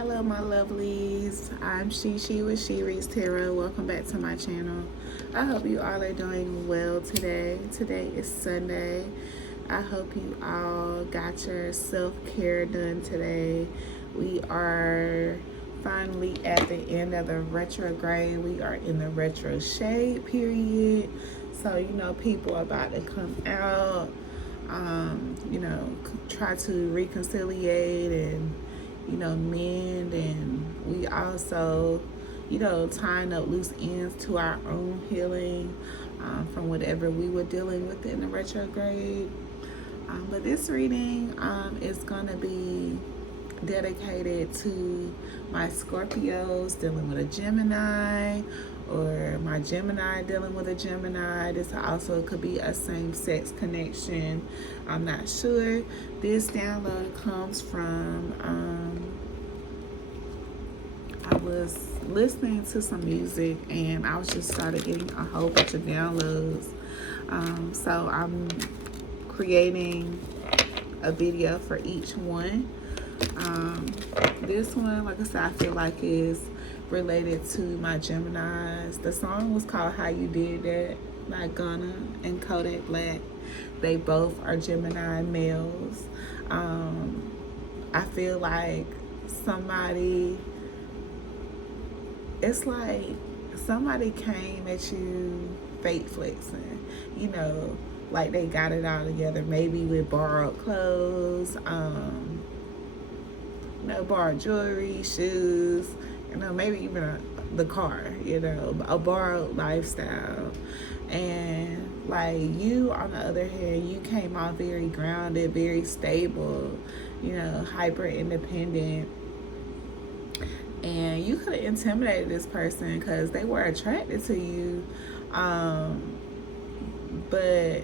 Hello my lovelies, I'm She with She Reads Tarot. Welcome back to my channel. I hope you all are doing well today. Today is Sunday. I hope you all got your self-care done today. We are finally at the end of the retrograde. We are in the retro shade period. So people are about to come out, try to reconciliate and mend, and we also, tying up loose ends to our own healing from whatever we were dealing with in the retrograde. But this reading is going to be dedicated to my Scorpios dealing with a Gemini, or my Gemini dealing with a Gemini. This also could be a same-sex connection. I'm not sure. This download comes from, I was listening to some music and I was just started getting a whole bunch of downloads. So I'm creating a video for each one. This one, like I said, I feel like is related to my Geminis. The song was called How You Did That by Gunna and Kodak Black. They both are Gemini males. I feel like it's like somebody came at you fake flexing, like they got it all together, maybe with borrowed clothes, borrowed jewelry, shoes, maybe even the car, a borrowed lifestyle. And like you, on the other hand, you came off very grounded, very stable, hyper independent. And you could have intimidated this person because they were attracted to you, but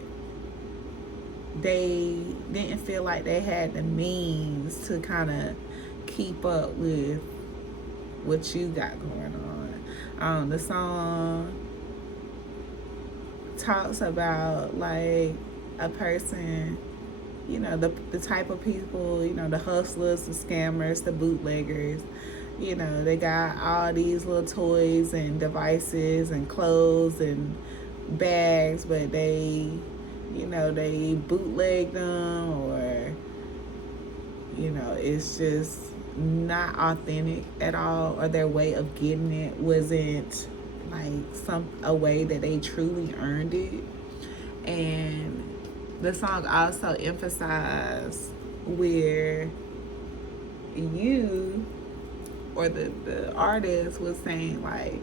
they didn't feel like they had the means to kind of keep up with what you got going on. The song talks about like a person, the type of people, the hustlers, the scammers, the bootleggers. They got all these little toys and devices and clothes and bags, but they bootleg them, or it's just not authentic at all, or their way of getting it wasn't like a way that they truly earned it. And the song also emphasized where you, or the artist, was saying like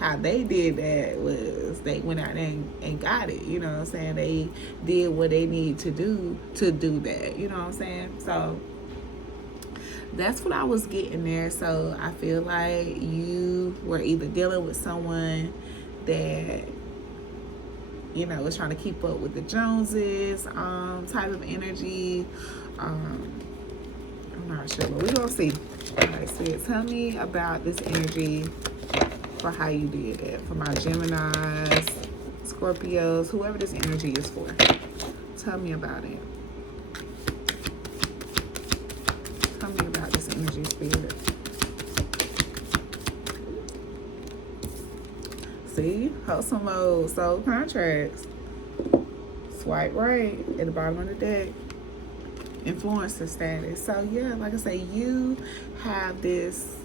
how they did that was they went out and got it, what I'm saying? They did what they need to do that, what I'm saying? So that's what I was getting there. So I feel like you were either dealing with someone that, was trying to keep up with the Joneses, type of energy. I'm not sure, but we're gonna see. All right, so tell me about this energy for how you did it. For my Geminis, Scorpios, whoever this energy is for. Tell me about it. Tell me about this energy, spirit. See? Hustle mode, soul contracts. Swipe right at the bottom of the deck. Influencer status. So yeah, like I say, you have this,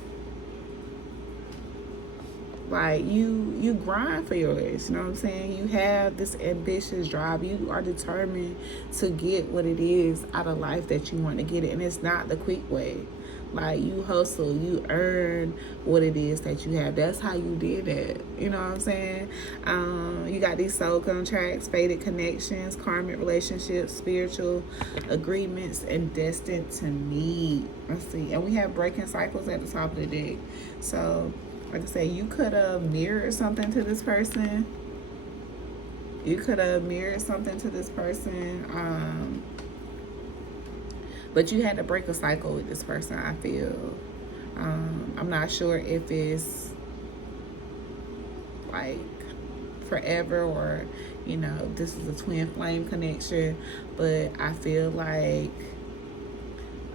like you grind for yours, you know what I'm saying? You have this ambitious drive. You are determined to get what it is out of life that you want to get it, and it's not the quick way. Like you hustle, you earn what it is that you have. That's how you did it. You know what I'm saying? You got these soul contracts, fated connections, karmic relationships, spiritual agreements, and destined to meet. Let's see. And we have breaking cycles at the top of the deck. So, like I said, you could have mirrored something to this person. But you had to break a cycle with this person, I feel. I'm not sure if it's like forever, or this is a twin flame connection, but I feel like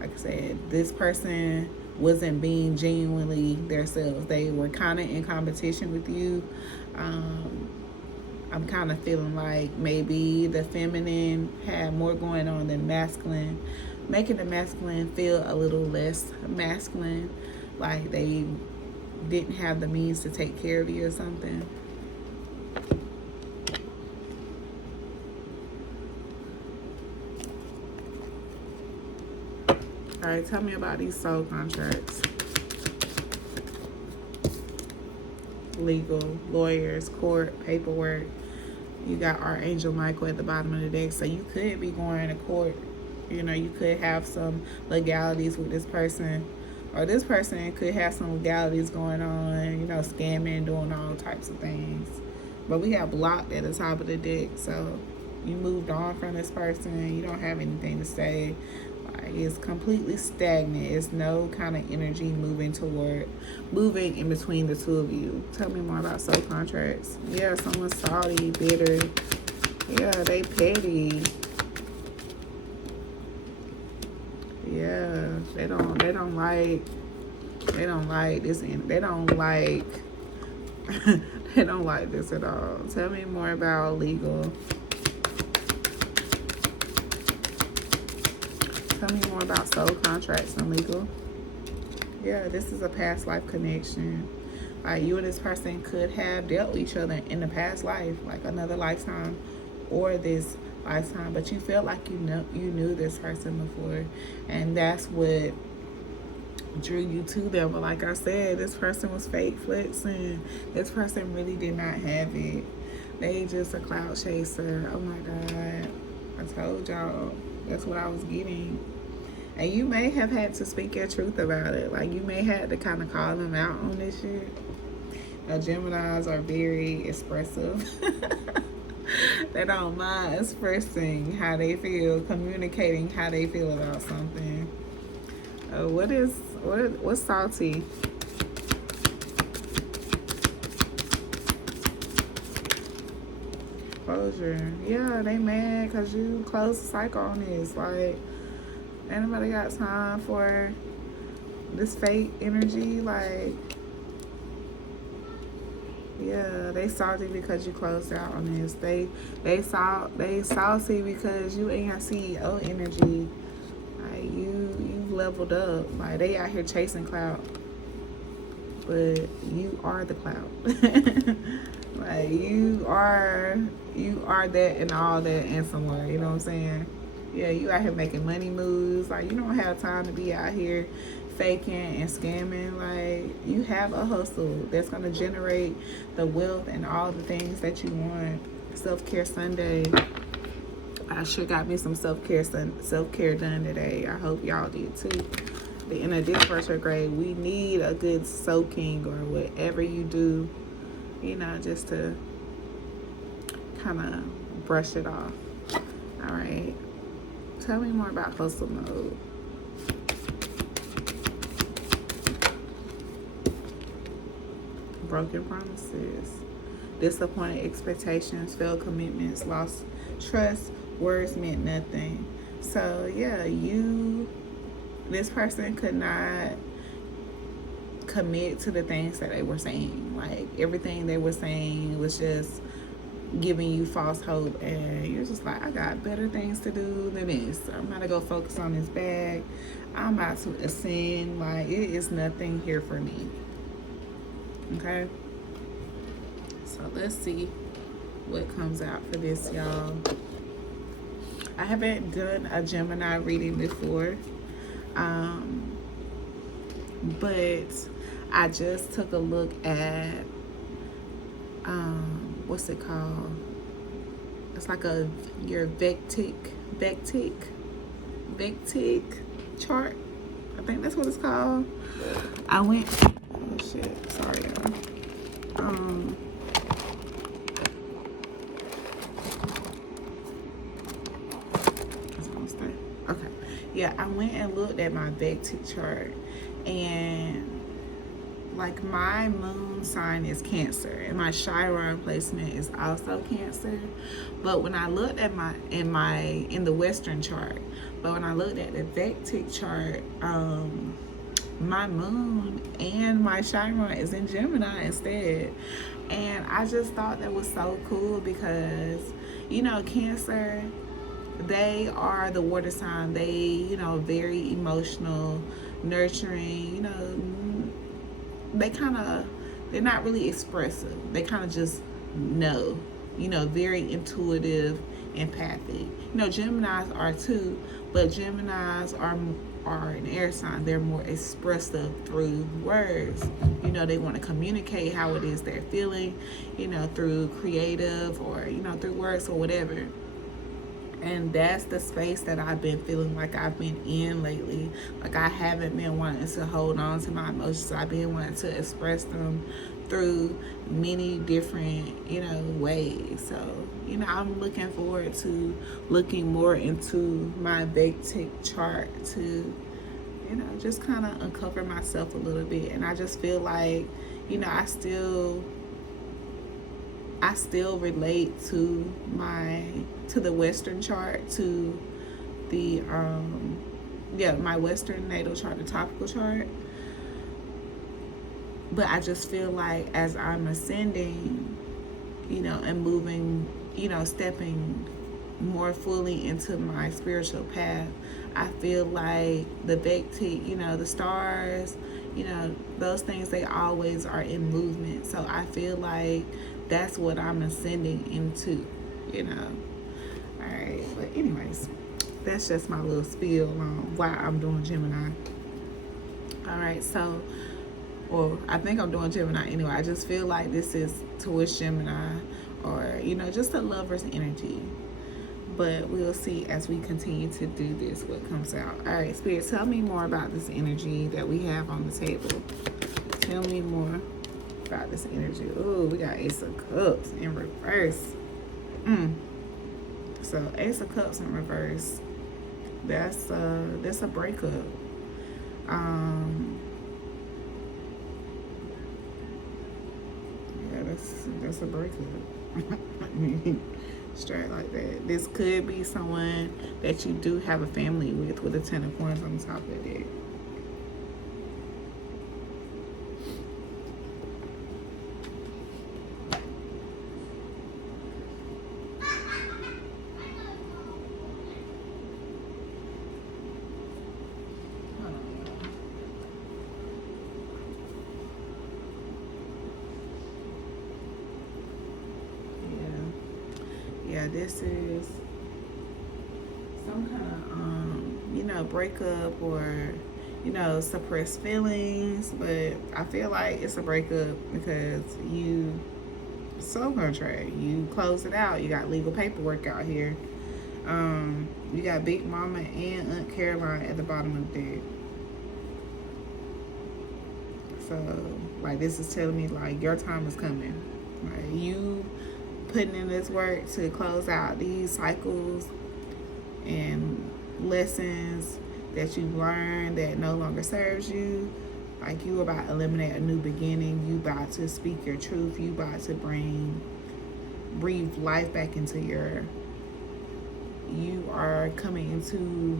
I said, this person wasn't being genuinely themselves. They were kind of in competition with you. I'm kind of feeling like maybe the feminine had more going on than masculine, making the masculine feel a little less masculine, like they didn't have the means to take care of you or something. All right, tell me about these soul contracts. Legal, lawyers, court, paperwork. You got Archangel Michael at the bottom of the deck, so you could be going to court. You know, you could have some legalities with this person, or this person could have some legalities going on, you know, scamming, doing all types of things. But we have blocked at the top of the deck, so you moved on from this person. You don't have anything to say. Like, it's completely stagnant. It's no kind of energy moving in between the two of you. Tell me more about soul contracts. Yeah, someone's salty, bitter. Yeah, they petty. Yeah, they don't like this. They don't like they don't like this at all. Tell me more about legal. Tell me more about soul contracts and legal. Yeah, this is a past life connection. Like, you and this person could have dealt with each other in the past life, like another lifetime or this lifetime, but you felt like you knew this person before, and that's what drew you to them. But like I said, this person was fake flexing. This person really did not have it. They just a cloud chaser. Oh my God, I told y'all. That's what I was getting. And you may have had to speak your truth about it. Like, you may have to kind of call them out on this shit. Geminis are very expressive. They don't mind expressing how they feel, communicating how they feel about something. What's salty? Closure. Yeah, they mad because you closed the cycle on this. Like, anybody got time for this fake energy? Like, yeah, they salty because you closed out on this. They salty because you ain't got CEO energy. Like, you've leveled up. Like, they out here chasing clout, but you are the clout. Like, you are that and all that and some more. You know what I'm saying? Yeah, you out here making money moves. Like, you don't have time to be out here faking and scamming. Like, you have a hustle that's going to generate the wealth and all the things that you want. Self-care Sunday. I sure got me some self-care done today. I hope y'all did too. The end of this retrograde, we need a good soaking or whatever you do, you know, just to kind of brush it off. All right. Tell me more about hustle mode. Broken promises, disappointed expectations, failed commitments, lost trust, words meant nothing. So yeah, this person could not commit to the things that they were saying. Like, everything they were saying was just giving you false hope, and you're just like, I got better things to do than this. I'm gonna go focus on this bag. I'm about to ascend. Like, it is nothing here for me. Okay, so let's see what comes out for this, y'all. I haven't done a Gemini reading before, but I just took a look at what's it called? It's like your vectic chart. I think that's what it's called. I went. Oh shit! Sorry, y'all. Okay. Yeah, I went and looked at my vectic chart, and like, my moon sign is Cancer, and my Chiron placement is also Cancer. But when I looked at in the Western chart, but when I looked at the vectic chart, my moon and my Chiron is in Gemini instead. And I just thought that was so cool because, you know, Cancer, they are the water sign. They, you know, very emotional, nurturing, you know, they're not really expressive. They kind of just know, you know, very intuitive, empathic. You know, Geminis are too, but Geminis are an air sign. They're more expressive through words. You know, they want to communicate how it is they're feeling, you know, through creative or, you know, through words or whatever. And that's the space that I've been feeling like I've been in lately. Like I haven't been wanting to hold on to my emotions. I've been wanting to express them through many different, you know, ways. So, you know, I'm looking forward to looking more into my Vedic chart to, you know, just kind of uncover myself a little bit. And I just feel like, you know, I still relate to the Western chart, to the my Western natal chart, the topical chart. But I just feel like as I'm ascending, you know, and moving, you know, stepping more fully into my spiritual path, I feel like the Vedic, you know, the stars, you know, those things, they always are in movement. So I feel like that's what I'm ascending into, you know. All right, but anyways, that's just my little spiel on why I'm doing Gemini. All right, so, well, I think I'm doing Gemini anyway. I just feel like this is towards Gemini, or, you know, just a lover's energy. But we'll see as we continue to do this what comes out. All right, Spirit, tell me more about this energy that we have on the table. Tell me more about this energy. Oh, we got Ace of Cups in reverse. So Ace of Cups in reverse. That's a breakup. Yeah, that's a breakup. Straight like that. This could be someone that you do have a family with a 10 of Coins on top of it. Yeah, this is some kind of, you know, breakup or, you know, suppressed feelings. But I feel like it's a breakup because you soul contract. You close it out. You got legal paperwork out here. You got Big Mama and Aunt Caroline at the bottom of the deck. So, like, this is telling me, like, your time is coming. Like, you putting in this work to close out these cycles and lessons that you've learned that no longer serves you. Like, you about to eliminate a new beginning. You about to speak your truth. You about to breathe life back into you are coming into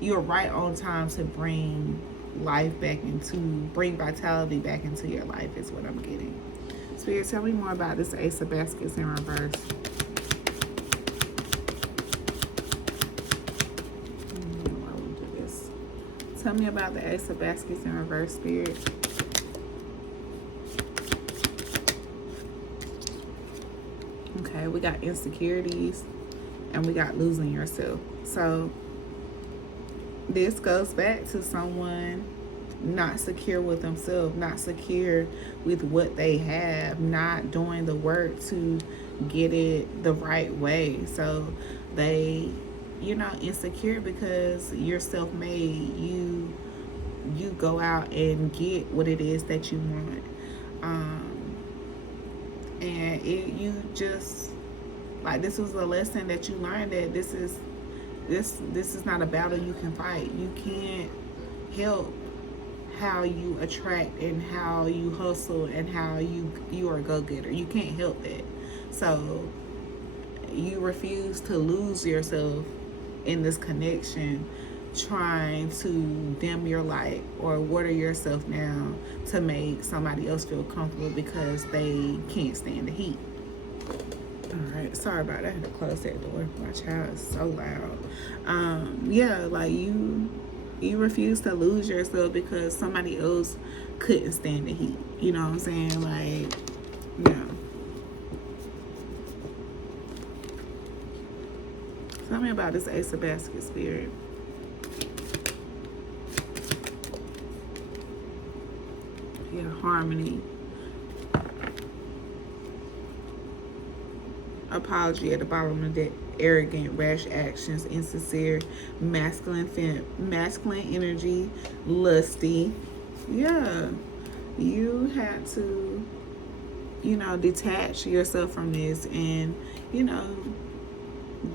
you're right on time to bring vitality back into your life is what I'm getting. Spirit, tell me more about this Ace of Baskets in reverse. I will do this. Tell me about the Ace of Baskets in reverse, Spirit. Okay, we got insecurities and we got losing yourself. So this goes back to someone not secure with themselves, not secure with what they have, not doing the work to get it the right way. So they, you're not insecure because you're self-made. You go out and get what it is that you want. And you just, like, this was a lesson that you learned, that this is not a battle you can fight. You can't help how you attract and how you hustle and how you are a go-getter. You can't help that. So you refuse to lose yourself in this connection trying to dim your light or water yourself down to make somebody else feel comfortable because they can't stand the heat. All right, sorry about that. I had to close that door. My child is so loud. Yeah, like you refuse to lose yourself because somebody else couldn't stand the heat. You know what I'm saying? Like, yeah. Tell me about this Ace of Baskets, Spirit. Yeah, harmony. Apology at the bottom of that. Arrogant, rash actions, insincere, masculine energy, lusty. Yeah, you had to, detach yourself from this and,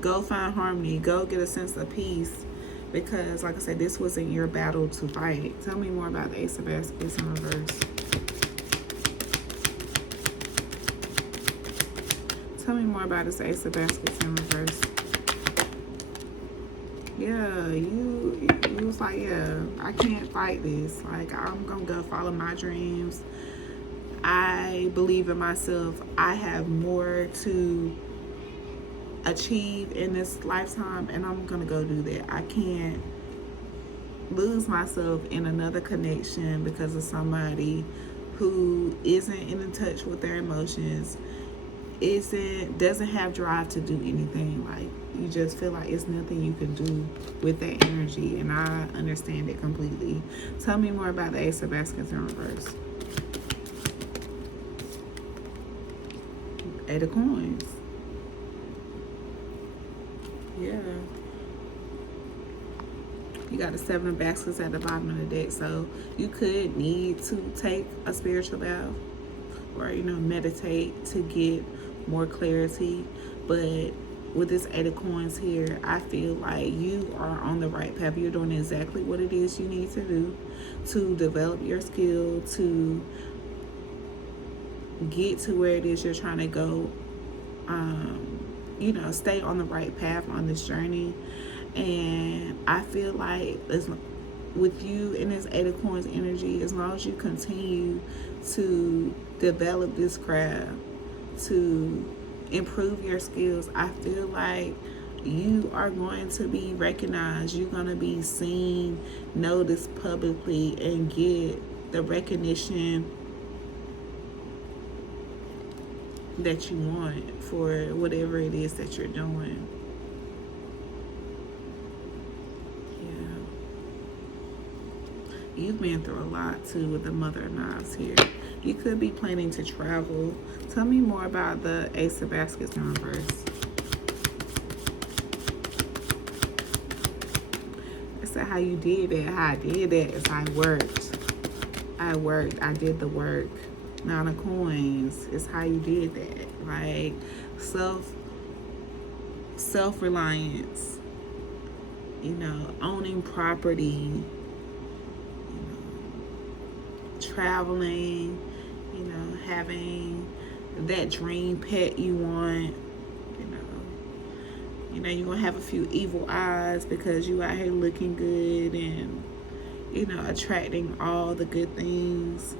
go find harmony. Go get a sense of peace because, like I said, this wasn't your battle to fight. Tell me more about the Ace of Baskets in reverse. Tell me more about this Ace of Baskets in reverse. Yeah, you was like, yeah, I can't fight this. Like, I'm gonna go follow my dreams. I believe in myself. I have more to achieve in this lifetime, and I'm gonna go do that. I can't lose myself in another connection because of somebody who isn't in touch with their emotions, doesn't have drive to do anything. Like, you just feel like it's nothing you can do with that energy, and I understand it completely. Tell me more about the Ace of Baskets in reverse. Eight of Coins. Yeah. You got the Seven of Baskets at the bottom of the deck, so you could need to take a spiritual bath or, meditate to get more clarity. But with this Eight of Coins here, I feel like you are on the right path. You're doing exactly what it is you need to do to develop your skill, to get to where it is you're trying to go. Stay on the right path on this journey. And I feel like with you in this Eight of Coins energy, as long as you continue to develop this craft, to improve your skills, I feel like you are going to be recognized. You're going to be seen, noticed publicly, and get the recognition that you want for whatever it is that you're doing. You've been through a lot too with the Mother of Knives here. You could be planning to travel. Tell me more about the Ace of Baskets in reverse. That's how you did it. How I did that is I worked. I did the work. Nine of Coins is how you did that. Like self-reliance. Owning property. Traveling, having that dream pet you want, you're gonna have a few evil eyes because you out here looking good and attracting all the good things.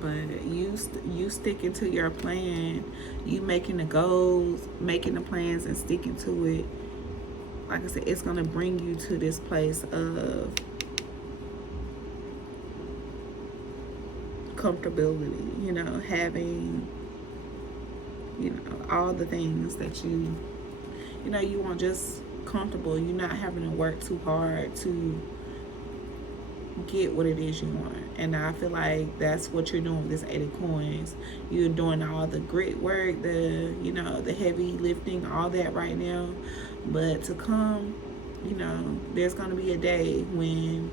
But you sticking to your plan, you making the goals, making the plans, and sticking to it. Like I said, it's gonna bring you to this place of comfortability, having, all the things that you want, just comfortable. You're not having to work too hard to get what it is you want. And I feel like that's what you're doing with this Eight of Coins. You're doing all the grit work, the heavy lifting, all that right now. But to come, there's going to be a day when,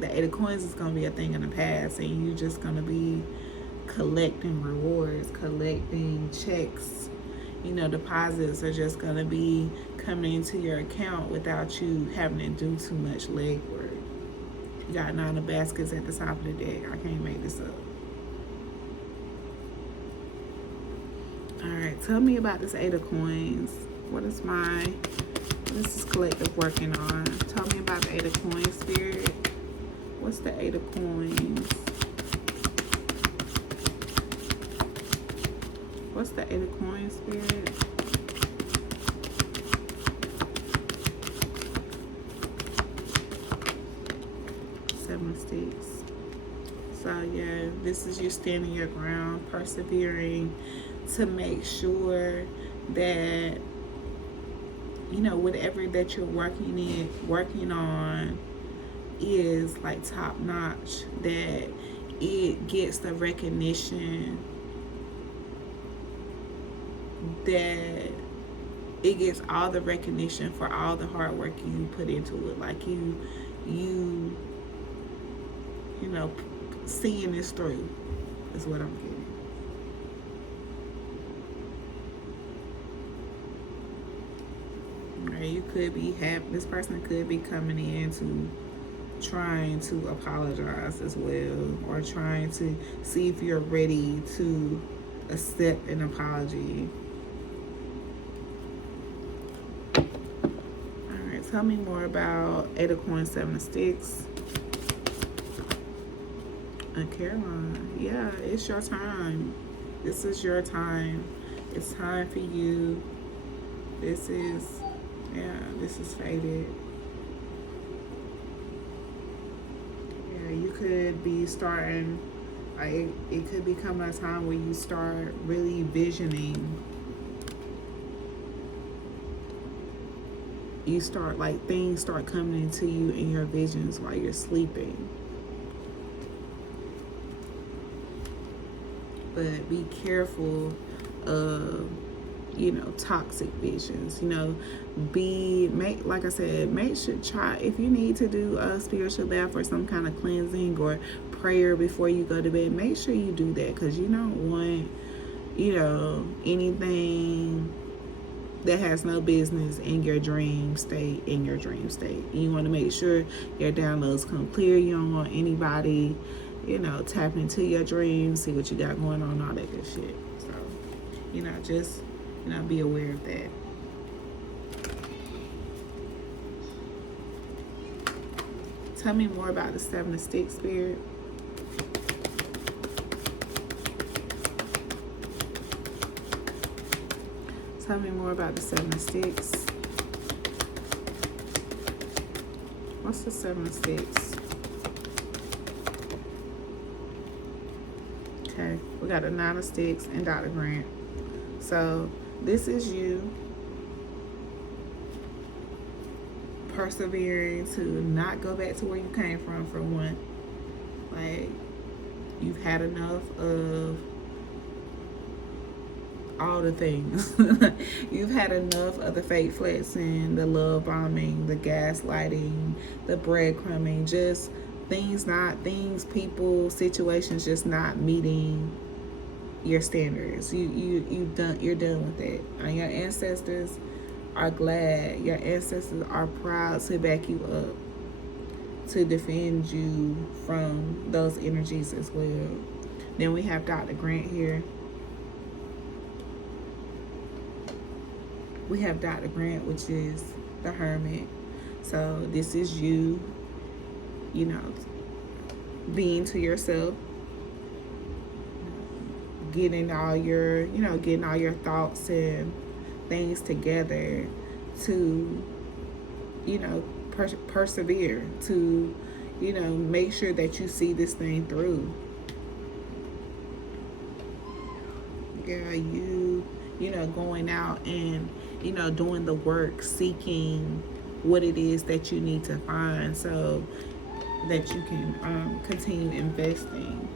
the Eight of Coins is going to be a thing in the past, and you're just going to be collecting rewards, collecting checks. Deposits are just going to be coming into your account without you having to do too much legwork. You got Nine of Baskets at the top of the deck. I can't make this up. All right, tell me about this Eight of Coins. What is this collective working on? Tell me about the Eight of Coins, Spirit. What's the Eight of Coins? What's the Eight of Coins, Spirit? Seven of Sticks. So yeah, this is you standing your ground, persevering to make sure that, you know, whatever that you're working on is like top notch, that it gets the recognition, that it gets all the recognition for all the hard work you put into it. Like you know, seeing this through is what I'm getting. You could be this person could be coming in to trying to apologize as well, or trying to see if you're ready to accept an apology. All right, tell me more about Eight of Coins, Seven of Sticks. And Caroline, yeah, it's your time. This is your time. It's time for you. This is fated. Yeah, you could be starting, like, it could become a time where you start really visioning. You start, like, things start coming into you in your visions while you're sleeping. But be careful of, you know, toxic visions. You know, like I said, if you need to do a spiritual bath or some kind of cleansing or prayer before you go to bed, make sure you do that, because you don't want, you know, anything that has no business in your dream state. You want to make sure your downloads come clear. You don't want anybody, you know, tapping into your dreams, see what you got going on, all that good shit. So, you know, just, you know, be aware of that. Tell me more about the Seven of Sticks, Spirit. Tell me more about the Seven of Sticks. What's the Seven of Sticks? Okay, we got a Nine of Sticks and Dr. Grant. So this is you persevering to not go back to where you came from, for one. Like, you've had enough of all the things. You've had enough of the fake flexing, the love bombing, the gaslighting, the breadcrumbing, just people, situations just not meeting your standards. You're done with it. And your ancestors are glad. Your ancestors are proud to back you up, to defend you from those energies as well. Then we have Dr. Grant here. We have Dr. Grant, which is the Hermit. So this is you, you know, being to yourself, getting all your thoughts and things together to, you know, persevere, to, you know, make sure that you see this thing through. Yeah, you know, going out and, you know, doing the work, seeking what it is that you need to find so that you can continue investing.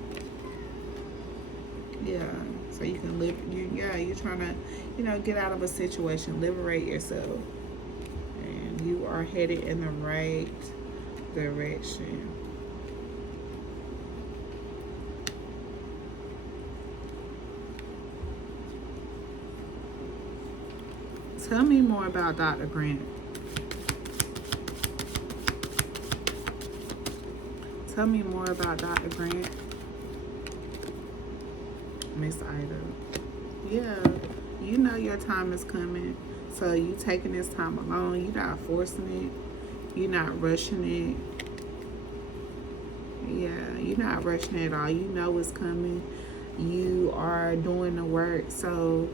Yeah, so you can live. You're trying to, you know, get out of a situation, liberate yourself, and you are headed in the right direction. Tell me more about Dr. Grant. Tell me more about Dr. Grant. Miss Ida. Yeah, You know your time is coming. So you taking this time alone. You're not forcing it. You're not rushing it. Yeah, you're not rushing it at all. You know it's coming. You are doing the work. So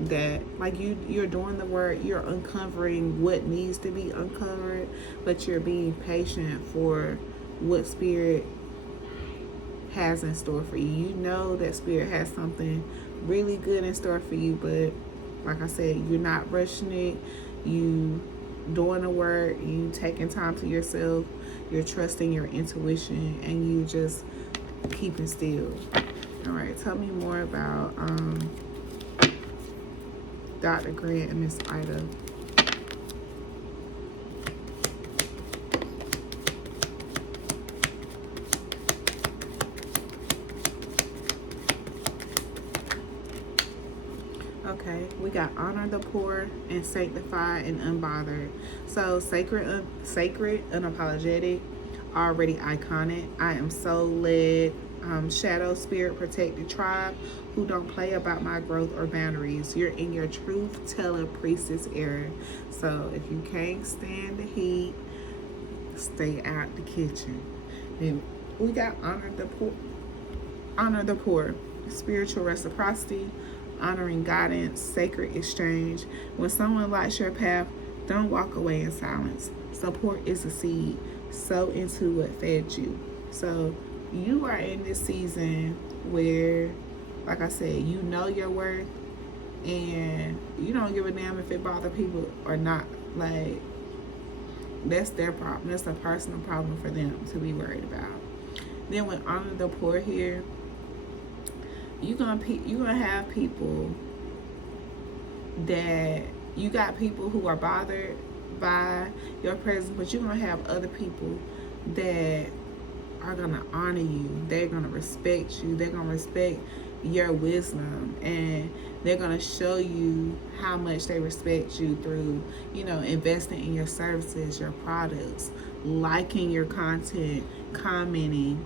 that like you're doing the work, you're uncovering what needs to be uncovered, but you're being patient for what spirit has in store for you. You know that spirit has something really good in store for you, but like I said, you're not rushing it. You doing the work, you taking time to yourself, you're trusting your intuition, and you just keeping still. All right, tell me more about Dr. Grant and Miss Ida. Okay, we got honor the poor and sanctify and unbothered. So sacred, unapologetic, already iconic. I am so led. Shadow spirit protected tribe who don't play about my growth or boundaries. You're in your truth teller priestess era. So if you can't stand the heat, stay out the kitchen. Then we got honor the poor. Honor the poor. Spiritual reciprocity, honoring guidance, sacred exchange. When someone lights your path, don't walk away in silence. Support is a seed. Sow into what fed you. So you are in this season where, like I said, you know your worth and you don't give a damn if it bothers people or not. Like, that's their problem. That's a personal problem for them to be worried about. Then with honor the poor here, you're gonna have people that you got people who are bothered by your presence, but you're gonna have other people that are gonna honor you. They're gonna respect you. They're gonna respect your wisdom, and they're gonna show you how much they respect you through, investing in your services, your products, liking your content, commenting,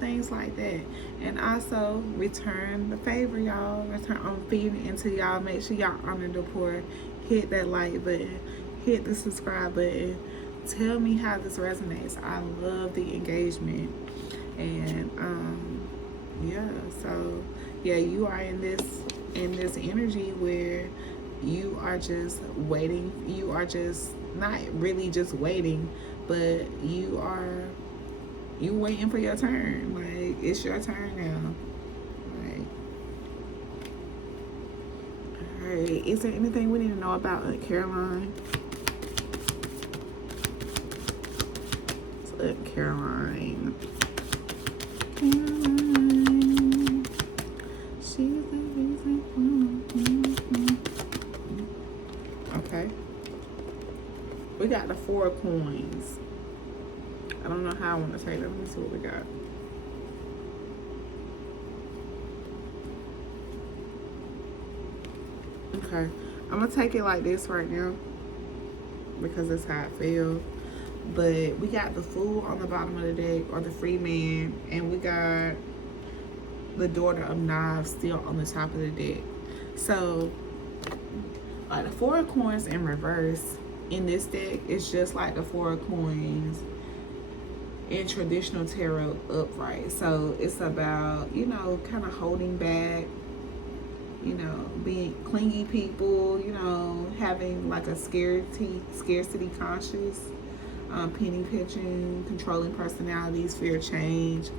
things like that. And also return the favor, y'all. I'm feeding into y'all. Make sure y'all honor the poor. Hit that like button. Hit the subscribe button. Tell me how this resonates. I love the engagement. And you are in this energy where you are just waiting. You are just not really just waiting, but you waiting for your turn. Like, it's your turn now. Like, all right, is there anything we need to know about Aunt Caroline? Caroline. She's the reason. Okay. We got the 4 coins. I don't know how I want to take them. Let me see what we got. Okay. I'm going to take it like this right now because that's how I feel. But we got the Fool on the bottom of the deck, or the Free Man, and we got the Daughter of Knives still on the top of the deck. So the 4 of Coins in reverse in this deck is just like the 4 of Coins in traditional tarot upright. So it's about, kind of holding back, being clingy people, having like a scarcity conscious. Penny pinching, controlling personalities, fear of change.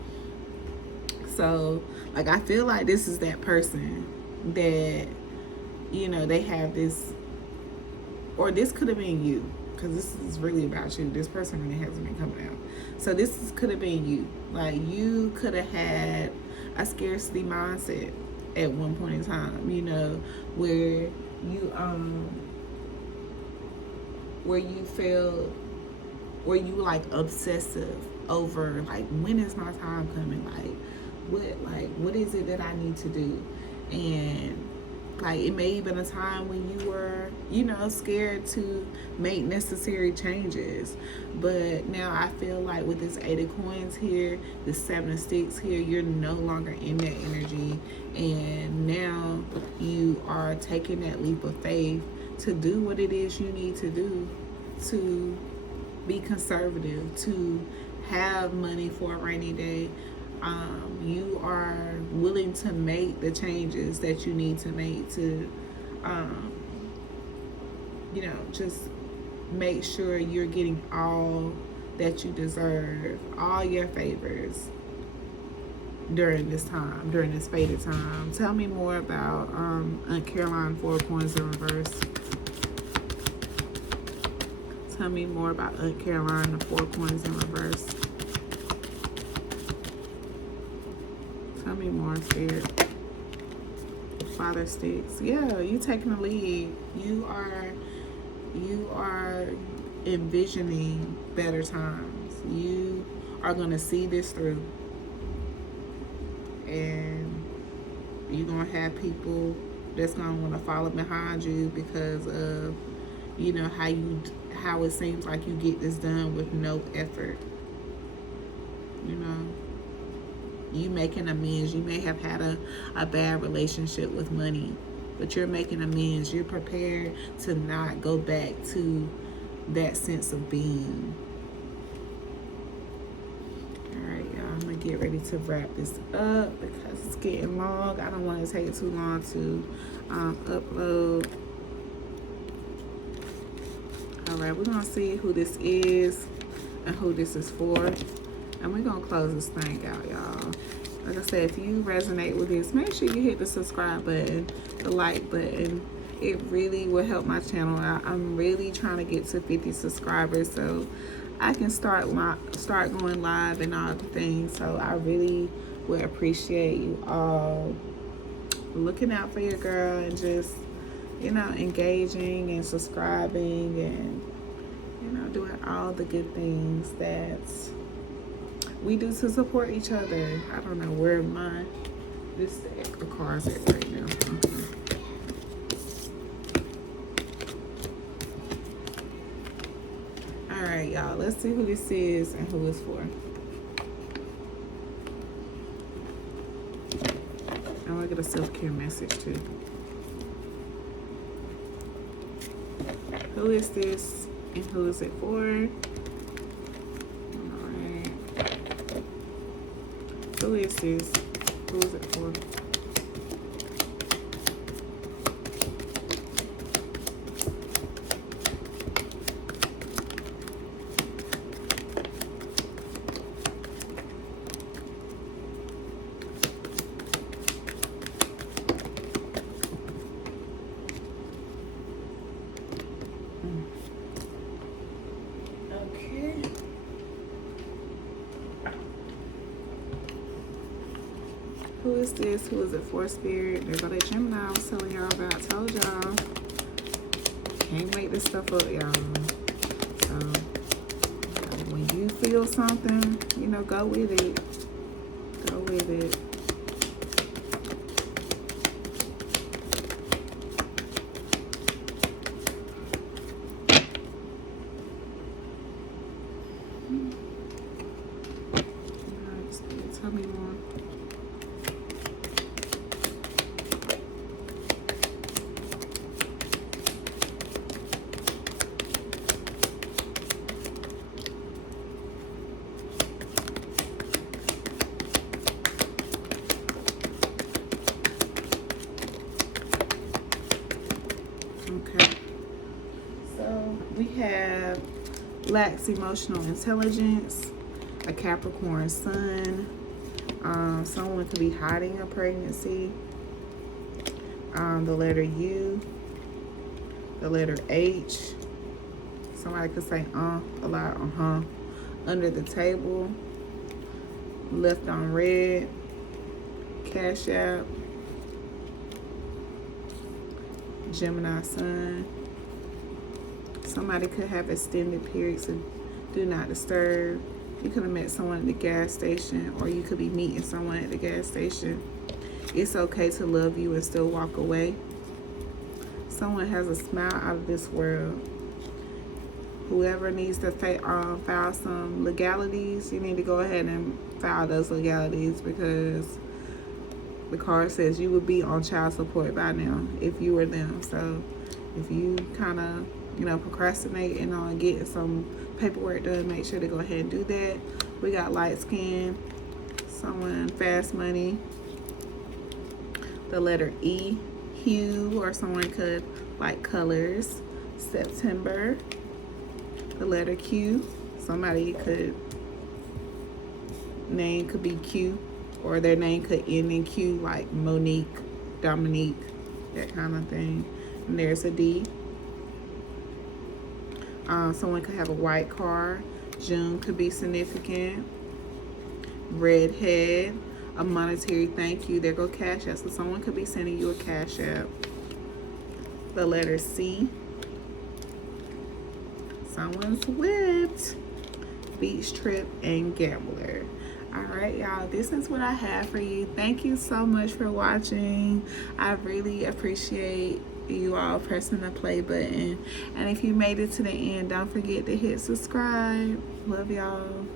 So, like, I feel like this is that person that, they have this, or this could have been you, because this is really about you. This person really hasn't been coming out. So this could have been you. Like, you could have had a scarcity mindset at one point in time, where you felt, where you like obsessive over like, when is my time coming? Like what is it that I need to do? And Like, it may have been a time when you were, you know, scared to make necessary changes. But now I feel like with this 8 of coins here, the 7 of sticks here, you're no longer in that energy. And now you are taking that leap of faith to do what it is you need to do to be conservative, to have money for a rainy day. You are willing to make the changes that you need to make to, you know, just make sure you're getting all that you deserve, all your favors during this time, during this fated time. Tell me more about Aunt Caroline, 4 of coins in reverse. Tell me more about Aunt Caroline, the 4 coins in reverse. Tell me more, Spirit. Father sticks. Yeah, you taking the lead. You are envisioning better times. You are gonna see this through. And you're gonna have people that's gonna wanna follow behind you because of, you know, how it seems like you get this done with no effort. You know, you making amends. You may have had a bad relationship with money, but you're making amends. You're prepared to not go back to that sense of being. All right, y'all, I'm gonna get ready to wrap this up because it's getting long. I don't want to take too long to upload. All right, we're gonna see who this is and who this is for. And we're gonna close this thing out, y'all. Like I said, if you resonate with this, make sure you hit the subscribe button, the like button. It really will help my channel out. I'm really trying to get to 50 subscribers so I can start going live and all the things. So I really would appreciate you all looking out for your girl and just, you know, engaging and subscribing and, you know, doing all the good things that we do to support each other. I don't know where this deck of cards at right now. Okay. All right, y'all. Let's see who this is and who it's for. I want to get a self-care message too. Who is this and who is it for? Who is this? Who is it for? Who is this? Who is it for, Spirit? There go that Gemini I was telling y'all about. I told y'all. Can't make this stuff up, y'all. So, when you feel something, you know, go with it. Go with it. Tell me more. Okay, so we have lacks emotional intelligence, a Capricorn sun. Someone could be hiding a pregnancy. The letter U, the letter H. Somebody could say a lot, under the table, left on red, Cash App, Gemini sun. Somebody could have extended periods of do not disturb. You could have met someone at the gas station, or you could be meeting someone at the gas station. It's okay to love you and still walk away. Someone has a smile out of this world. Whoever needs to file some legalities, you need to go ahead and file those legalities, because the card says you would be on child support by now if you were them. So if you kind of, procrastinating on getting some paperwork done, make sure to go ahead and do that. We got light skin, someone fast money, the letter E, hue, or someone could like colors, September, the letter Q, somebody name could be Q, or their name could end in Q, like Monique, Dominique, that kind of thing. And there's a D. Someone could have a white car. June could be significant. Redhead, a monetary thank you. There go Cash App. So someone could be sending you a Cash App. The letter C. Someone's whipped. Beach trip and gambler. All right, y'all, this is what I have for you. Thank you so much for watching. I really appreciate you all pressing the play button. And if you made it to the end, don't forget to hit subscribe. Love y'all.